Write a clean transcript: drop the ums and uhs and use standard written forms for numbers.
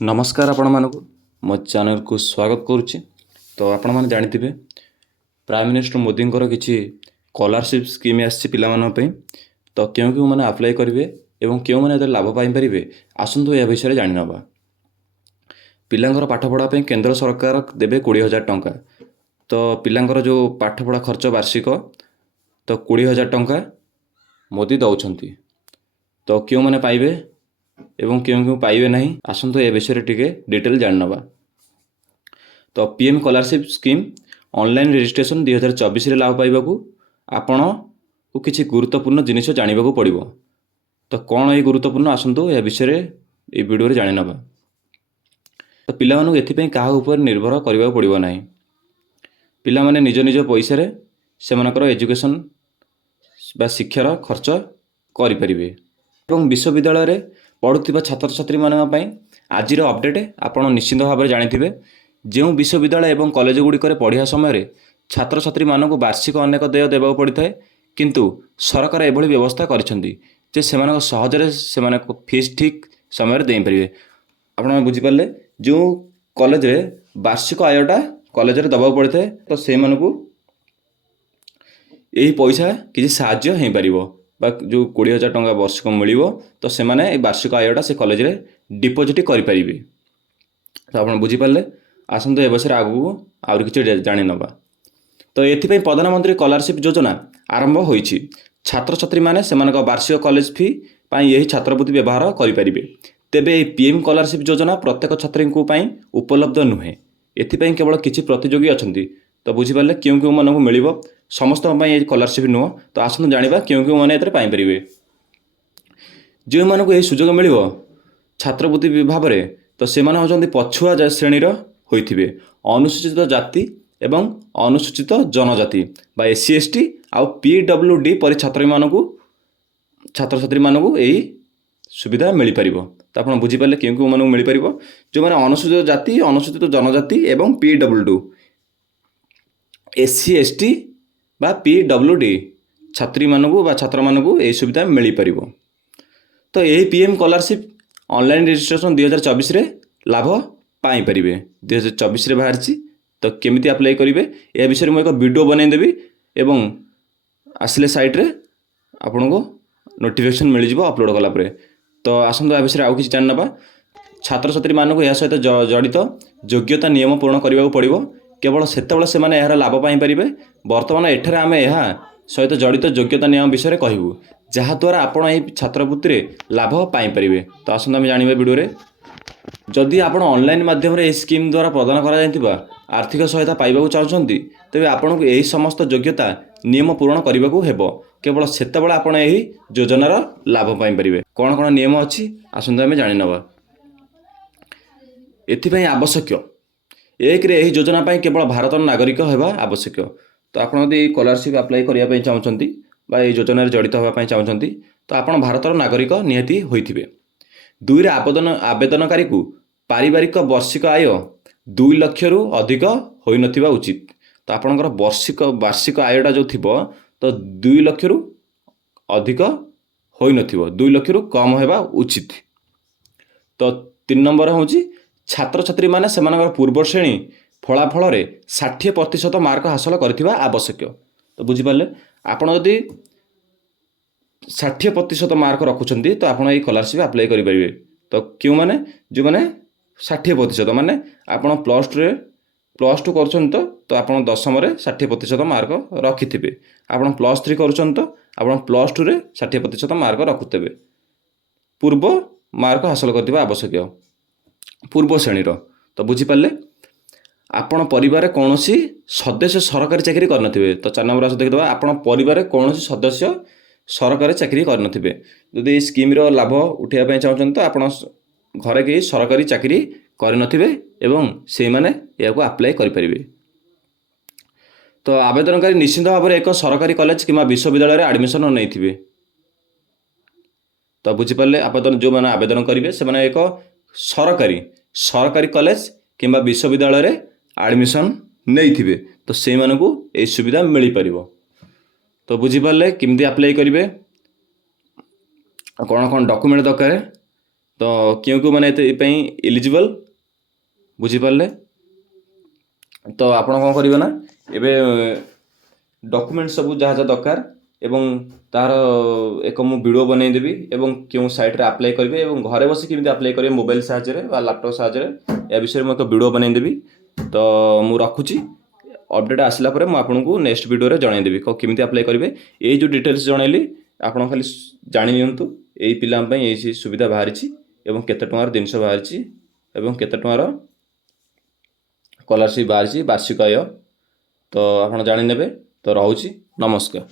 नमस्कार आपण मानक मो चैनल को स्वागत करुच्ची। तो आपण मैंने जानी प्राइम मिनिस्टर मोदी किसी स्कॉलरशिप स्कीम आसी पे तो क्यों क्यों मैंने अप्लाई करेंगे और क्यों मैंने लाभ पाइपर आसतु या विषय जानी नवा। पिलांकर पाठपढ़ापी केंद्र सरकार देवे 20,000 टंका। तो पिलांकर जो पाठपढ़ा खर्च वार्षिक तो 20,000 टंका मोदी दौरान। तो क्यों मैंने पाइबे एवं क्यों क्यों पाइबे नहीं आसतु ए विषय टिके डिटेल जान नवा। तो PM scholarship scheme online registration 2024 लाभ पाइबा आपण को किसी गुरुत्वपूर्ण जिनिस जानवा पड़ो। तो कौन ये गुरुत्वपूर्ण आसतु ए विषय ये वीडियो जानी नवा। तो पिला मानू एथिपई काहा ऊपर निर्भर करने पड़ो ना। पिला माने निज निज पैसा से एजुकेशन बा शिक्षार खर्च करें। विश्वविद्यालय पढ़ुवा छात्र छात्री मानी आज अपडेट आप निश्चिंत भाव में जानी। जो विश्वविद्यालय और कॉलेज गुड़िक पढ़ा समय छात्र छात्री मानक वार्षिक अनेक देय देवा पड़ता है, किंतु सरकार एभली व्यवस्था करछन्ती सहजरे से फीस ठीक समय दे पारे। आपड़ बुझीपारे जो कॉलेज रे वार्षिक आयटा कॉलेज रे दबा पड़ता है तो से यही पैसा किसी साहाय्य हो पारिबो बा जो 20,000 टंका वार्षिक मिल तो से वार्षिक आयटा से कॉलेज रे डिपोजिट करें। तो आप बुझीपारे आसतु ए बस आगू आउर किसी जानी नवा। तो ये प्रधानमंत्री स्कॉलरशिप योजना आरंभ होइछि। छात्र छात्री माने सेमानक वार्षिक कॉलेज फी यही छात्रवृत्ति व्यवहार करें। तेबे पीएम स्कॉलरशिप योजना प्रत्येक छात्री उपलब्ध नुहे। एथिपाई केवल किसी प्रतियोगी अच्छी। तो बुझीपारे क्यों क्यों मानक मिल समस्त स्कॉलरशिप नुह। तो आसतु जाना क्यों क्यों मैंने पाइपर। जो मानक यह सुजोग मिल छात्रवृत्ति भाव में तो से होती पछुआ श्रेणी होइथिबे अनुसूचित जाति एवं अनुसूचित जनजाति बा एससी एसटी आउ पीडब्ल्यूडी परि छात्र छात्री मानक यही सुविधा मिल पार। तो आप बुझीपारे क्यों क्यों मानक मिल पार जो मैंने अनुसूचित जाति अनुसूचित जनजाति एवं पीडब्ल्यूडी एससी एसटी बा पीडब्ल्यूडी छात्री मानक बा छात्र मानक यही सुविधा मिल पार। तो यही पीएम स्कॉलरशिप ऑनलाइन रजिस्ट्रेशन 2024 लाभ पाइपर 2024 बाहर। तो केमिति अप्लाई करेंगे यह विषय में एक वीडियो बनईदेवी एवं आसिले साइट रे आपन को नोटिफिकेशन मिल जाव अपलोड कलापर। तो आसतु आ विषय आउ कि जान ना। छात्र छात्री मानक यह सहित जड़ित योग्यता नियम पूर्ण करने को पड़ो। केवल सेतबेले से यार लाभ पाइपर। बर्तमान एठारे आम यह सहित जड़ित योग्यता नियम विषय कहूँ जहाद्वारा आपण ये छात्रवृत्ति लाभ पाइपर। तो आसतु आम जाना वीडियो जदि आप ऑनलाइन माध्यम यह स्कीम द्वारा प्रदान कर आर्थिक सहायता पाइबा चाहते तेज आपन को यही समस्त योग्यता नियम पूरण करने को हेबो। केवल सेतबेले आपण यही योजनार लाभ पाइपर। कौन कौन नियम अच्छी आसतु आम जानी नवा। एथिपाई आवश्यक एक रे यही योजना पाई केवल भारत नागरिक होगा आवश्यक। तो आप स्कॉलरशिप अप्लाई करने चाहते बा ये योजना जड़ित होगापी चाहते तो आप भारतर नागरिक निहाती होइथिबे। 2 रे आवेदनकारी को पारिवारिक वार्षिक आय 2 लाख रु अधिक हो नथिबा उचित। तो आपणकर वार्षिक आयटा जो थिबो तो 2 लाख रु अधिक हो नथिबो 2 लाख रु कम होगा उचित। तो 3 नंबर हूँ छात्र छात्री माने सेमानकर पूर्व श्रेणी फलाफल 60% मार्क हासिल करथिबा आवश्यक। तो बुझीपारे आपण जदि 60% मार्क रखुंट तो आप स्कॉलरशिप अप्लाई करेंगे। तो क्यों माने जो मैंने 60% माने आप +2 कर तो आप 10वीं 60% मार्क रखिथे। आप +3 कर तो आप +2 रे 60% मार्क रखुथे पूर्व मार्क हासिल करथिबा आवश्यक पूर्व श्रेणी। तो बुझीपारे आपण परिवार कौन सदस्य सरकारी चाकरी करनथिबे। तो 4 नंबर देखिए आपण परिवार कौन सदस्य सरकारी चाकरी करनथिबे। जदि स्कीम रो लाभ उठाइबा चाहते तो आपण घरे कहीं सरकारी चाकरी करनथिबे एवं से माने याको अप्लाई करें। तो आवेदनकारी निश्चित भाव में एक सरकारी कॉलेज किंवा विश्वविद्यालय एडमिशन नहीं। तो बुझीपारे आवेदन जो मैंने आवेदन करेंगे से एक सरकारी कॉलेज किंवा विश्वविद्यालय एडमिशन नहीं तो से यही सुविधा मिल पार। तो बुझीपारे केमती अप्लाई करेंगे कौन कौन डॉक्यूमेंट दरकार ତ କେଉଁ କେଉଁମାନେ ଏଥିପାଇଁ ଏଲିଜିବଲ୍ ବୁଝିପାରିଲେ। ତ ଆପଣ କ'ଣ କରିବେ ନା ଏବେ ଡକୁମେଣ୍ଟ ସବୁ ଯାହା ଯାହା ଦରକାର ଏବଂ ତାର ଏକ ମୁଁ ଭିଡ଼ିଓ ବନେଇଦେବି ଏବଂ କେଉଁ ସାଇଟ୍ରେ ଆପ୍ଲାଏ କରିବେ ଏବଂ ଘରେ ବସି କେମିତି ଆପ୍ଲାଏ କରିବେ ମୋବାଇଲ ସାହାଯ୍ୟରେ ବା ଲ୍ୟାପଟପ୍ ସାହାଯ୍ୟରେ ଏହା ବିଷୟରେ ମୁଁ ଏକ ଭିଡ଼ିଓ ବନେଇଦେବି। ତ ମୁଁ ରଖୁଛି, ଅପଡ଼େଟ୍ ଆସିଲା ପରେ ମୁଁ ଆପଣଙ୍କୁ ନେକ୍ସଟ ଭିଡ଼ିଓରେ ଜଣାଇଦେବି କେମିତି ଆପ୍ଲାଏ କରିବେ। ଏଇ ଯେଉଁ ଡିଟେଲ୍ସ ଜଣାଇଲି ଆପଣ ଖାଲି ଜାଣି ନିଅନ୍ତୁ ଏଇ ପିଲାଙ୍କ ପାଇଁ ଏଇ ସୁବିଧା ବାହାରିଛି ଏବଂ କେତେ ଟଙ୍କାର ଜିନିଷ ବାହାରିଛି ଏବଂ କେତେ ଟଙ୍କାର ସ୍କଲାରସିପ୍ ବାହାରିଛି ବାର୍ଷିକ ଆୟ। ତ ଆପଣ ଜାଣିନେବେ। ତ ରହୁଛି, ନମସ୍କାର।